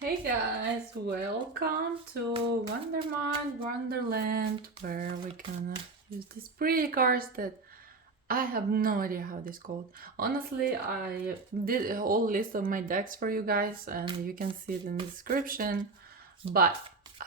Hey guys, welcome to WonderMind Wonderland, where we can use these pretty cards that I have no idea how this called. Honestly, I did a whole list of my decks for you guys, and you can see it in the description. But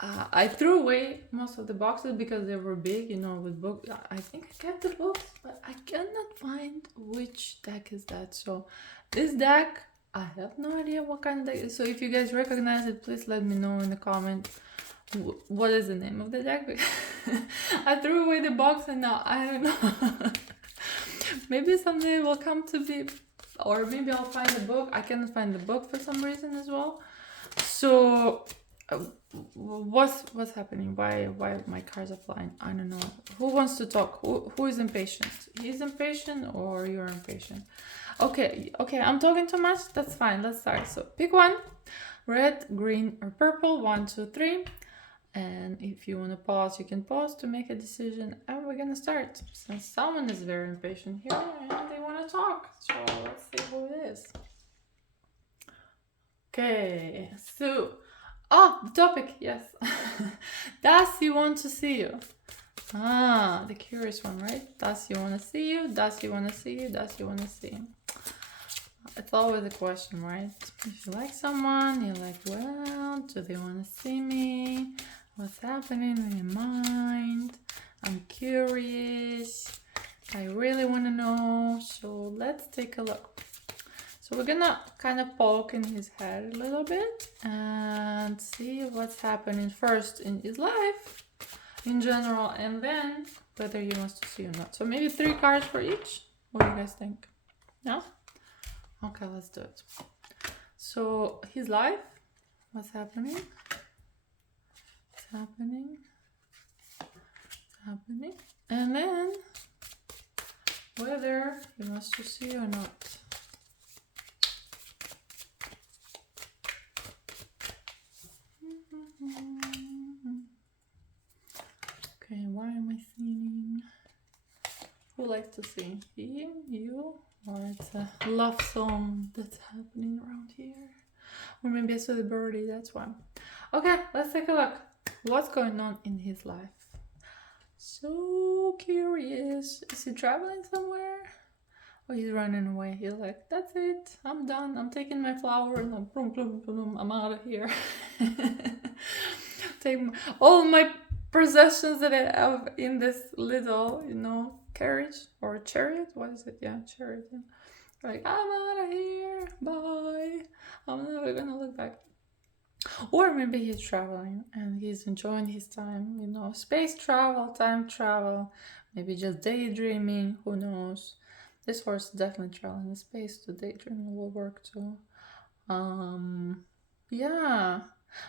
I threw away most of the boxes because they were big, with book. I think I kept the books, but I cannot find which deck is that. So this deck, I have no idea what kind of deck it is. So if you guys recognize it, please let me know in the comment what is the name of the deck. I threw away the box and now I don't know. Maybe someday it will come to be, or maybe I'll find the book. I cannot find the book for some reason as well. So what's happening? Why my cards are flying? I don't know. Who wants to talk? Who is impatient? He's impatient or you're impatient? Okay, I'm talking too much. That's fine. Let's start. So pick one: red, green, or purple. 1, 2, 3. And if you want to pause, you can pause to make a decision. And we're gonna start. Since someone is very impatient here and they want to talk, so let's see who it is. Okay, so the topic, yes. Does he want to see you? The curious one, right? Does he want to see you? Does he want to see you? Does he want to see you? It's always a question, right? If you like someone, you're like, well, do they want to see me? What's happening in your mind? I'm curious. I really want to know. So let's take a look. So we're gonna kind of poke in his head a little bit and see what's happening first in his life in general, and then whether he wants to see you or not. So maybe 3 cards for each. What do you guys think? Yeah? Okay, let's do it. So his life, what's happening? It's happening. It's happening. And then whether he wants to see you or not. Okay, why am I singing? Who likes to sing? Him, you, or it's a love song that's happening around here? Or maybe I saw the birdie, that's why. Okay, let's take a look. What's going on in his life? So curious. Is he traveling somewhere? Or he's running away? He's like, that's it, I'm done. I'm taking my flower and I'm out of here. Take all my possessions that I have in this little, carriage or chariot. What is it? Yeah, chariot. Yeah. Like, I'm out of here. Bye. I'm never gonna look back. Or maybe he's traveling and he's enjoying his time, space travel, time travel, maybe just daydreaming, who knows. This horse is definitely traveling in space, so daydreaming will work too. Yeah.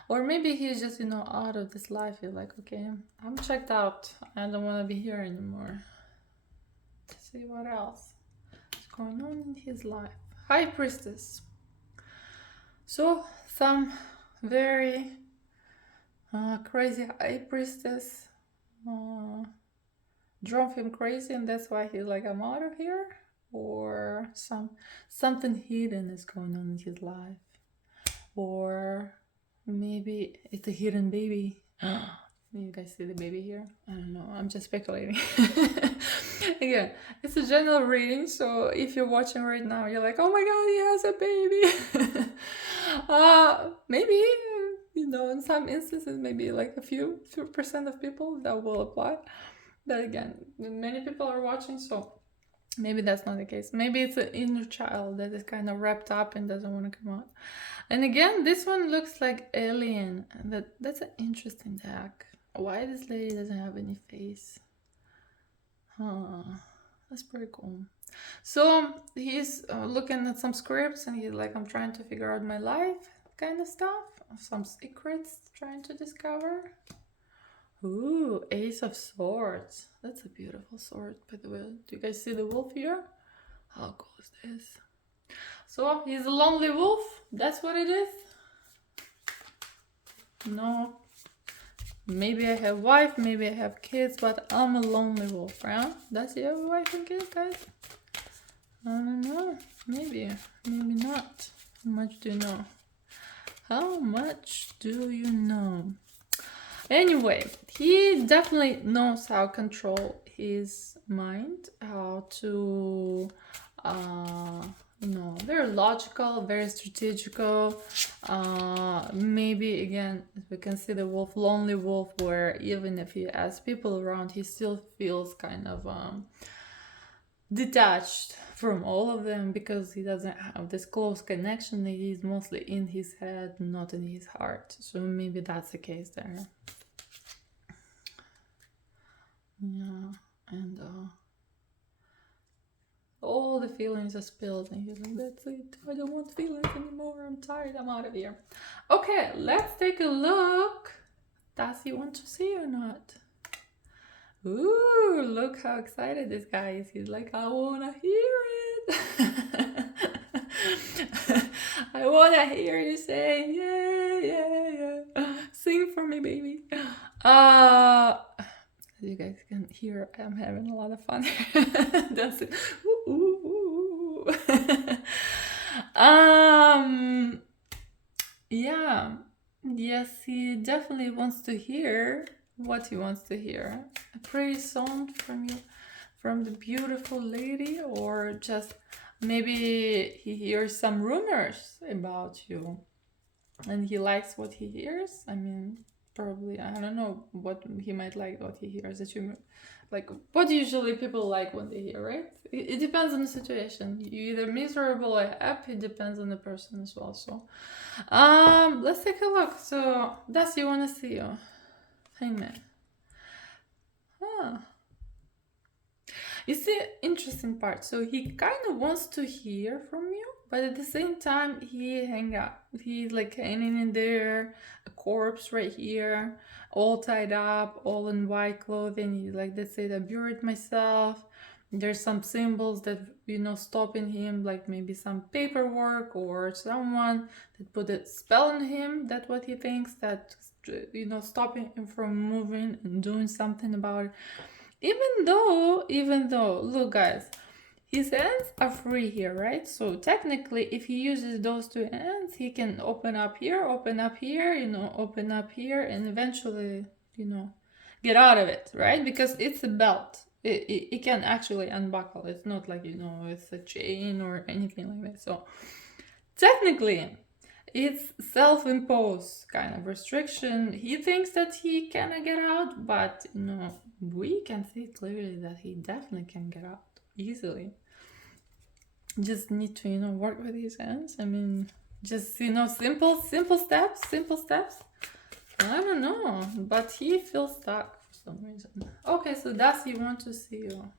Or maybe he's just, out of this life. He's like, okay, I'm checked out. I don't want to be here anymore. Let's see what else is going on in his life. High Priestess. So, some very crazy High Priestess drove him crazy, and that's why he's like, I'm out of here. Or something hidden is going on in his life. Or maybe it's a hidden baby. You guys see the baby here? I don't know. I'm just speculating. Again, it's a general reading, so if you're watching right now, you're like, oh my god, he has a baby. Maybe, in some instances, maybe like a few percent of people that will apply. But again, many people are watching, so maybe that's not the case. Maybe it's an inner child that is kind of wrapped up and doesn't want to come out. And again, this one looks like alien. That's an interesting deck. Why this lady doesn't have any face? That's pretty cool. So he's looking at some scripts and he's like, I'm trying to figure out my life kind of stuff. Some secrets trying to discover. Ooh, Ace of Swords. That's a beautiful sword, by the way. Do you guys see the wolf here? How cool is this? So he's a lonely wolf. That's what it is. No. Maybe I have wife, maybe I have kids, but I'm a lonely wolf, right? Does he have a wife and kids, guys? I don't know. Maybe not. How much do you know? How much do you know? Anyway, he definitely knows how to control his mind, how to, very logical, very strategical. Maybe again, we can see the wolf, lonely wolf, where even if he has people around, he still feels kind of detached from all of them because he doesn't have this close connection. He's mostly in his head, not in his heart. So maybe that's the case there. Yeah, and all the feelings are spilled, and he's like, that's it, I don't want feelings anymore, I'm tired, I'm out of here. Okay, let's take a look. Does he want to see or not? Ooh, look how excited this guy is. He's like, I wanna hear it. I wanna hear you say, yeah. Sing for me, baby. As you guys can hear, I'm having a lot of fun. That's it. Ooh. Yeah. Yes, he definitely wants to hear what he wants to hear. A pretty song from you, from the beautiful lady, or just maybe he hears some rumors about you and he likes what he hears. I mean, probably, I don't know what he might like, what he hears. That you like, what usually people like when they hear, right? It depends on the situation. You either miserable or happy. It depends on the person as well. So let's take a look. So does he want to see you? Hey man. You see, interesting part. So he kind of wants to hear from you, but at the same time, he's like hanging in there, a corpse right here, all tied up, all in white clothing. He's like, let's say I buried myself. There's some symbols that, stopping him, like maybe some paperwork or someone that put a spell on him. That's what he thinks, that, stopping him from moving and doing something about it. Even though, look guys, his hands are free here, right? So technically, if he uses those two hands, he can open up here, open up here, and eventually, get out of it, right? Because it's a belt. It can actually unbuckle. It's not like, it's a chain or anything like that. So technically, it's self-imposed kind of restriction. He thinks that he cannot get out, but we can see clearly that he definitely can get out easily. Just need to work with his hands. I mean, just simple steps. I don't know, but he feels stuck for some reason. Okay, so does he want to see you?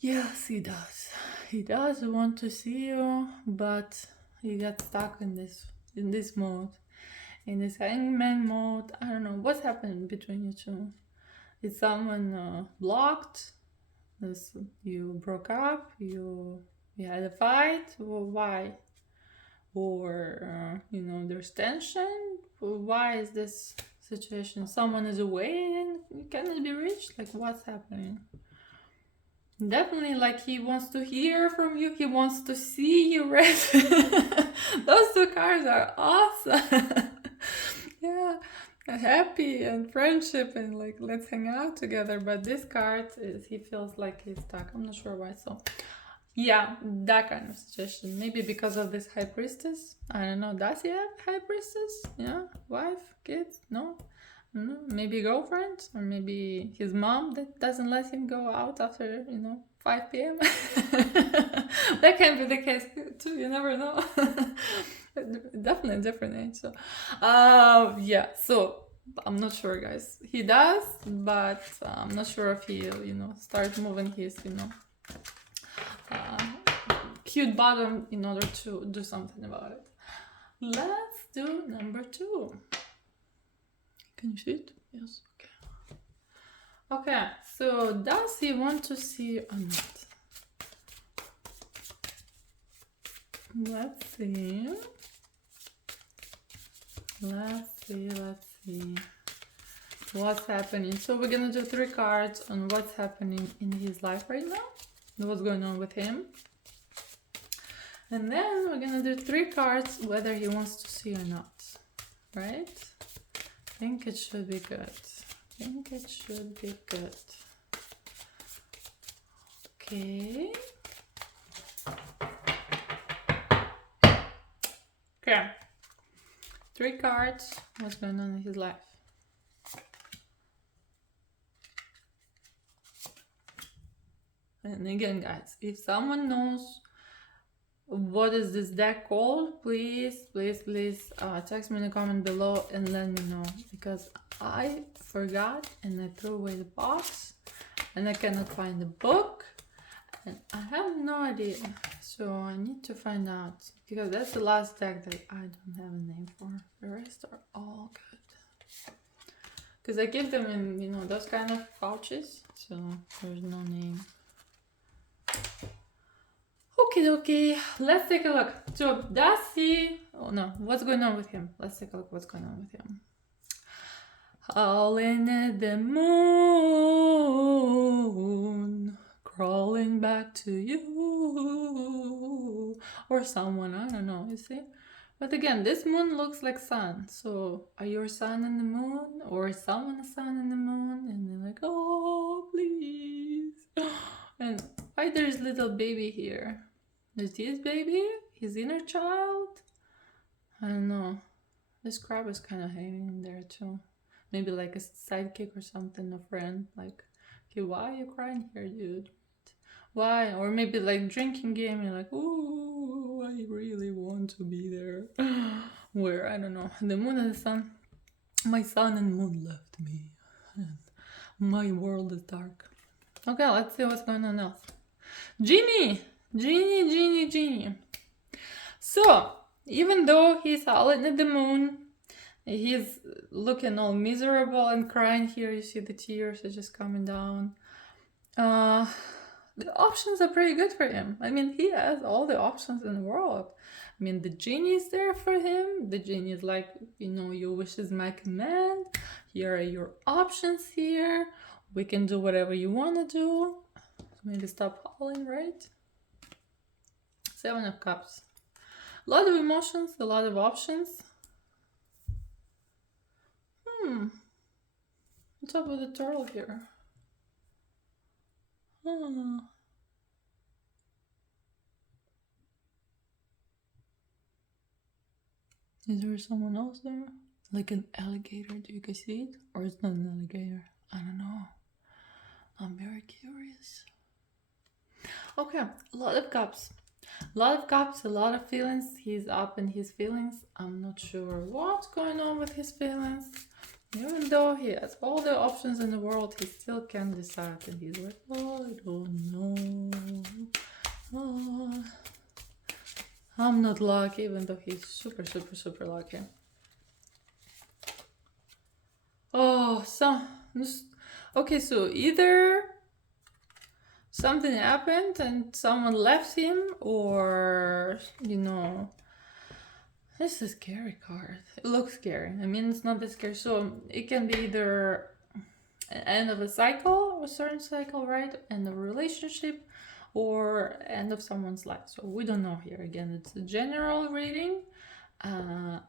Yes, he does. He does want to see you, but he got stuck in this mode, in this hangman mode. I don't know what's happening between you two. Is someone blocked? You broke up? You had a fight? Or why? Or there's tension? Why is this situation? Someone is away and cannot be reached? Like, what's happening? Definitely, like, he wants to hear from you. He wants to see you, right? Those two cards are awesome. Yeah, happy and friendship and like, let's hang out together. But this card is, he feels like he's stuck. I'm not sure why. So yeah, that kind of situation. Maybe because of this high priestess. I don't know. Does he have high priestess? Yeah, wife, kids? No. Maybe girlfriend, or maybe his mom that doesn't let him go out after 5 p.m. That can be the case too. You never know. Definitely a different age. So yeah, so I'm not sure, guys. He does, but I'm not sure if he'll start moving his cute bottom in order to do something about it. Let's do number 2. Can you see it? Yes. Okay, so does he want to see or not? Let's see. What's happening? So we're gonna do 3 cards on what's happening in his life right now, what's going on with him. And then we're gonna do 3 cards, whether he wants to see or not. Right? I think it should be good. I think it should be good. Okay. Okay. 3 cards. What's going on in his life? And again, guys, if someone knows what is this deck called, please text me in the comment below and let me know, because I forgot and I threw away the box and I cannot find the book and I have no idea, so I need to find out, because that's the last deck that I don't have a name for. The rest are all good, because I give them in, you know, those kind of pouches, so there's no name. Okay, let's take a look. So does he, oh no, what's going on with him? Let's take a look what's going on with him. Howling at the moon, crawling back to you, or someone, I don't know, you see? But again, this moon looks like sun, so are you a sun and the moon, or is someone a sun and the moon? And they're like, oh, please. And why there's little baby here? Is this baby his inner child? I don't know. This crab is kind of hanging in there too. Maybe like a sidekick or something, a friend. Like, okay, why are you crying here, dude? Why? Or maybe like drinking game, you're like, ooh, I really want to be there. Where? I don't know. The moon and the sun. My sun and moon left me. And my world is dark. Okay, let's see what's going on else. Genie! Genie. So, even though he's howling at the moon, he's looking all miserable and crying here. You see the tears are just coming down. The options are pretty good for him. I mean, he has all the options in the world. I mean, the genie is there for him. The genie is like, you know, your wish is my command. Here are your options here. We can do whatever you want to do. Maybe stop howling, right? 7 of Cups. A lot of emotions, a lot of options. What's up with the turtle here? Is there someone else there? Like an alligator, do you guys see it? Or it's not an alligator? I don't know. I'm very curious. Okay, a lot of cups. A lot of cups, a lot of feelings. He's up in his feelings. I'm not sure what's going on with his feelings. Even though he has all the options in the world, he still can't decide. And he's like, oh, I don't know. Oh, I'm not lucky, even though he's super lucky. Oh, okay, so either something happened and someone left him, or, you know, this is a scary card. It looks scary. I mean, it's not that scary. So it can be either an end of a cycle, a certain cycle, right? End of a relationship, or end of someone's life. So we don't know here. Again, it's a general reading.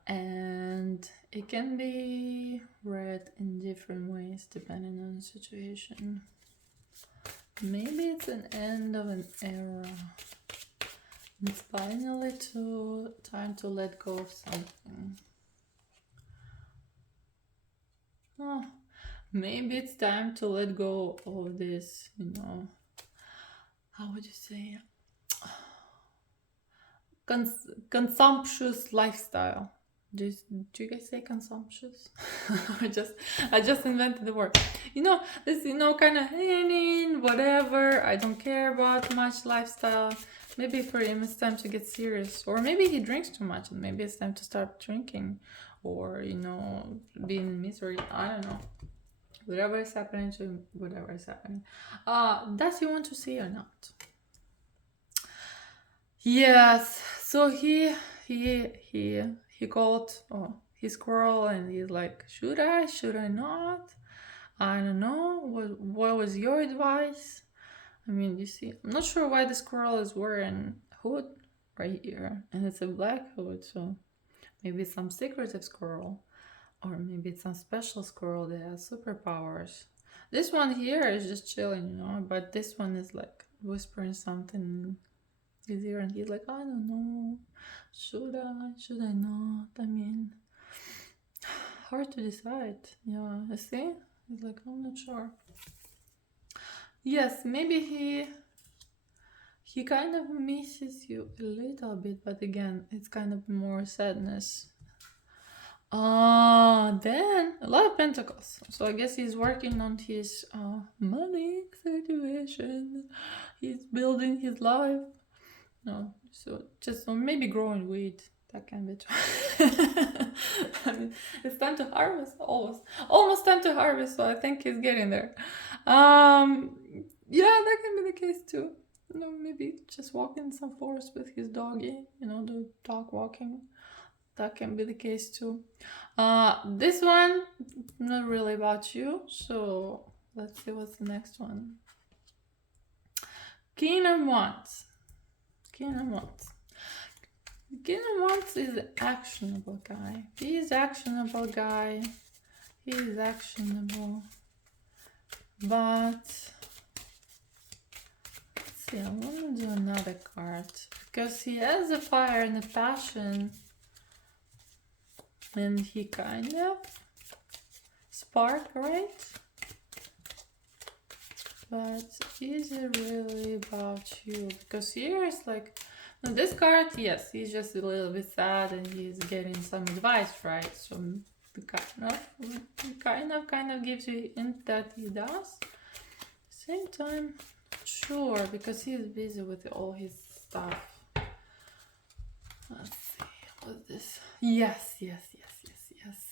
And it can be read in different ways depending on the situation. Maybe it's an end of an era. It's finally time to let go of something. Oh, maybe it's time to let go of this, you know, how would you say, consumptuous lifestyle. Do you guys say consumptuous? I just invented the word. You know, this, you know, kind of whatever, I don't care about much lifestyle. Maybe for him it's time to get serious, or maybe he drinks too much and maybe it's time to start drinking, or, you know, be in misery. I don't know. Whatever is happening to him, whatever is happening. Does he want to see or not? Yes. So he called his squirrel and he's like, should I not? I don't know. What was your advice? I mean, you see, I'm not sure why the squirrel is wearing a hood. right here, and it's a black hood, so maybe it's some secretive squirrel, or maybe it's some special squirrel that has superpowers. This one here is just chilling, you know, but this one is like whispering something in his ear, and he's like, I don't know, should I not? I mean, hard to decide. Yeah, you see? He's like, I'm not sure. Yes, maybe he kind of misses you a little bit, but again, it's kind of more sadness. Then a lot of pentacles. So I guess he's working on his money situation. He's building his life. No, so just maybe growing weed. That can be true. I mean, it's time to harvest. Almost time to harvest. So I think he's getting there. Yeah, that can be the case too. You know, maybe just walk in some forest with his doggy. You know, do dog walking. That can be the case too. This one, not really about you. So let's see what's the next one. King of Wands. King of Wands. King of Wands is an actionable guy. He is actionable guy. He is actionable. But let's see, I want to do another card because he has a fire and a passion, and he kind of spark, right? But is it really about you? Because here it's like, now this card, yes, he's just a little bit sad and he's getting some advice, right? So kind of gives you a hint that he does. Same time, sure, because he's busy with all his stuff. Let's see, what's this? Yes.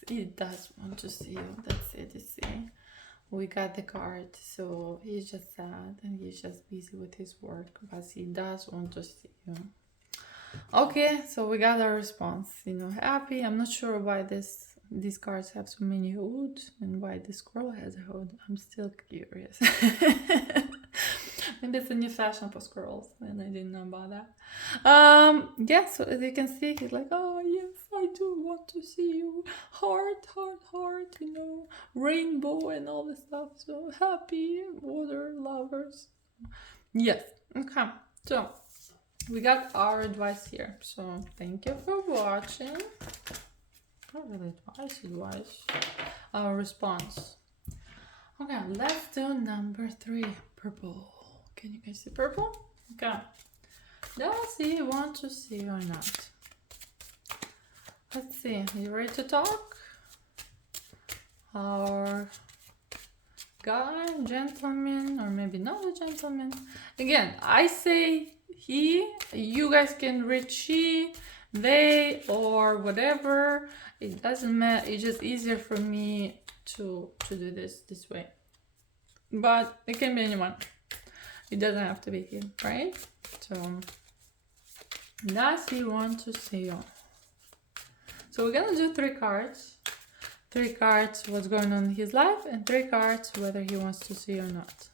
He does want to see you. That's it, you see. We got the card, so he's just sad and he's just busy with his work, but he does want to see you. Okay, so we got our response. You know, happy. I'm not sure why these cards have so many hoods and why this squirrel has a hood. I'm still curious. Maybe it's a new fashion for squirrels, and I didn't know about that. Yeah, so as you can see, he's like, oh yes, I do want to see you. Heart, you know, rainbow and all this stuff. So happy, water lovers. Yes, okay. So we got our advice here. So thank you for watching. Not really advice. Our response. Okay, let's do number 3, purple. Can you guys see purple? Okay. Does he want to see or not? Let's see. Are you ready to talk? Our guy, gentleman, or maybe not a gentleman. Again, I say he. You guys can read she, they, or whatever. It doesn't matter. It's just easier for me to do this way. But it can be anyone. It doesn't have to be him, right? So, does he want to see you? So we're gonna do 3 cards. 3 cards, what's going on in his life, and 3 cards, whether he wants to see you or not.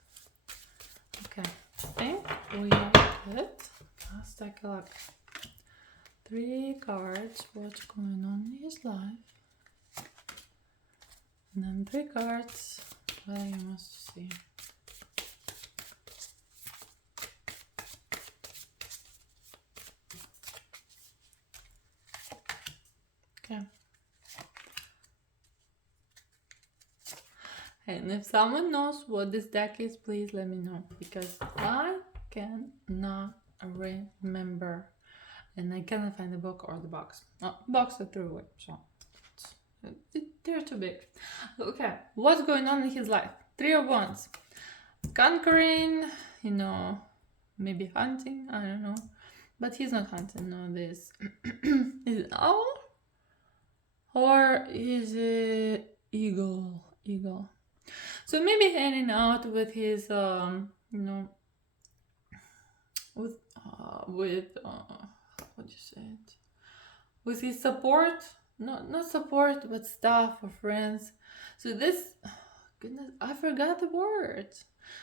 Okay, I think we are good. Let's take a look. 3 cards, what's going on in his life. And then 3 cards, whether he wants to see you. Okay. And if someone knows what this deck is, please let me know, because I cannot remember, and I cannot find the book or the box. Oh, box I threw away, so they're too big. Okay, what's going on in his life? 3 of Wands. Conquering, you know, maybe hunting, I don't know. But he's not hunting, no, this. Is it owl? Or is it eagle? So maybe hanging out with his, you know, with what do you say it? With his support, not support, but staff or friends. So this goodness, I forgot the word.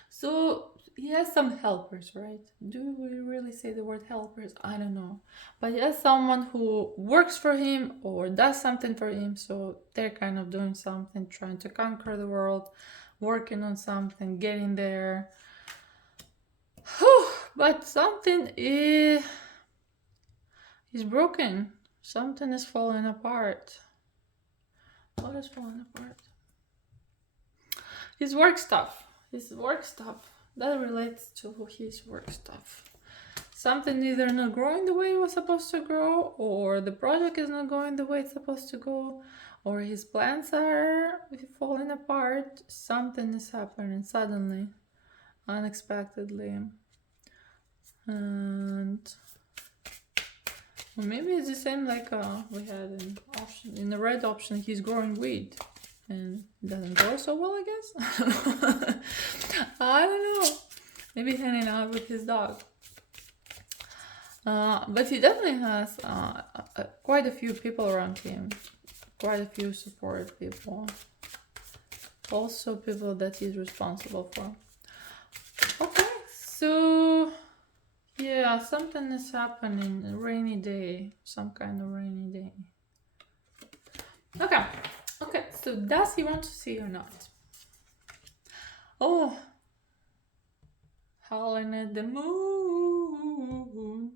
So he has some helpers, right? Do we really say the word helpers? I don't know. But he has someone who works for him or does something for him. So they're kind of doing something, trying to conquer the world, working on something, getting there. Whew, but something is broken. Something is falling apart. What is falling apart? His work stuff. His work stuff. That relates to his work stuff. Something either not growing the way it was supposed to grow, or the project is not going the way it's supposed to go, or his plans are falling apart. Something is happening suddenly, unexpectedly. And maybe it's the same like we had an option. In the red option, he's growing weed. And it doesn't grow so well, I guess. I don't know. Maybe hanging out with his dog. But he definitely has quite a few people around him. Quite a few support people. Also people that he's responsible for. Okay, so yeah, something is happening. A rainy day. Some kind of rainy day. Okay, so does he want to see or not? Oh, howling at the moon,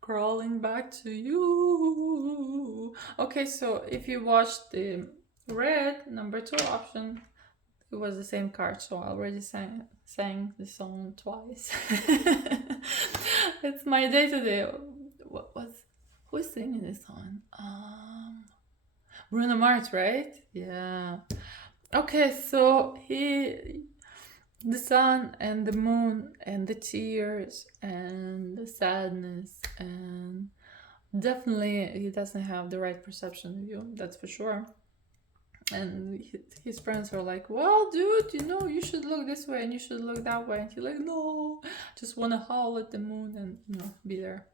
crawling back to you. Okay, so if you watched the red number 2 option, it was the same card, so I already sang the song twice. It's my day today. Who is singing this song? Bruno Mars, right? Yeah. Okay, so the sun and the moon and the tears and the sadness, and definitely he doesn't have the right perception of you, that's for sure. And his friends are like, well, dude, you should look this way and you should look that way. And he's like, no, just want to howl at the moon and be there.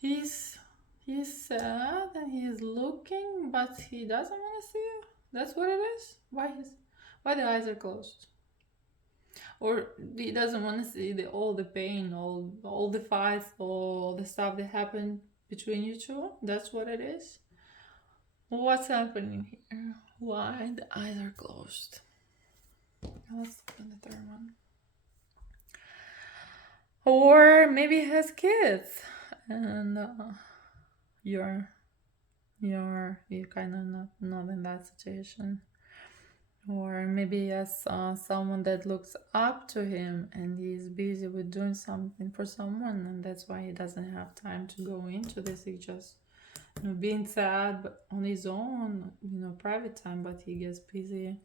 He's sad and he's looking, but he doesn't want to see you. That's what it is. Why the eyes are closed? Or he doesn't want to see all the pain, all the fights, all the stuff that happened between you two. That's what it is. What's happening here? Why the eyes are closed? Let's open the third one. Or maybe he has kids, and you're kind of not in that situation. Or maybe he has someone that looks up to him and he's busy with doing something for someone, and that's why he doesn't have time to go into this. He just being sad but on his own, private time, but he gets busy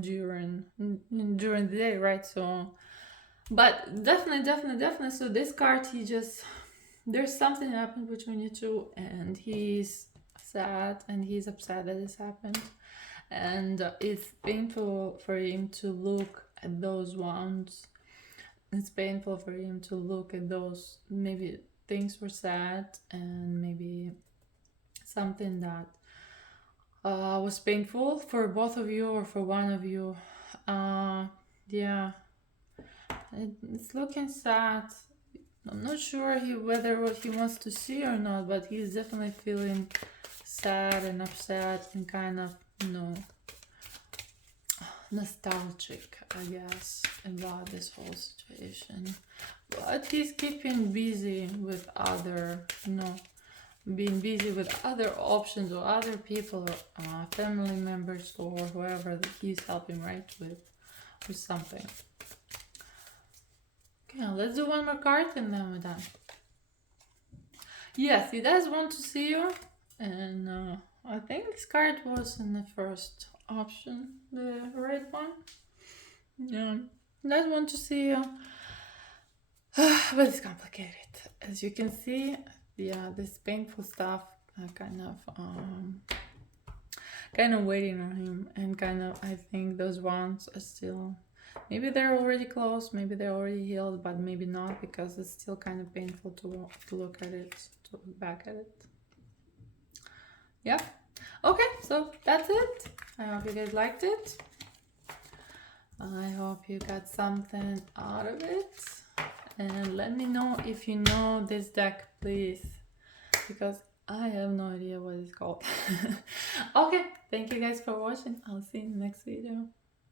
during the day, right? So, but definitely. So this card, there's something happened between you two, and he's sad and he's upset that this happened, and it's painful for him to look at those wounds. It's painful for him to look at those. Maybe things were sad, and maybe something that was painful for both of you or for one of you. Yeah, it's looking sad. I'm not sure whether what he wants to see or not, but he's definitely feeling sad and upset and kind of, nostalgic, I guess, about this whole situation. But he's keeping busy with being busy with other options or other people or family members or whoever that he's helping, right, with something. Okay, let's do one more card and then we're done. Yes, he does want to see you, and I think this card was in the first option, the red one. Yeah, he does want to see you, but it's complicated. As you can see, yeah, this painful stuff kind of waiting on him, and kind of, I think those wounds are still, maybe they're already closed, maybe they're already healed, but maybe not, because it's still kind of painful to look at it, to look back at it. Yeah. Okay, so that's it. I hope you guys liked it. I hope you got something out of it. And let me know if you know this deck, please, because I have no idea what it's called. Okay, thank you guys for watching. I'll see you in the next video.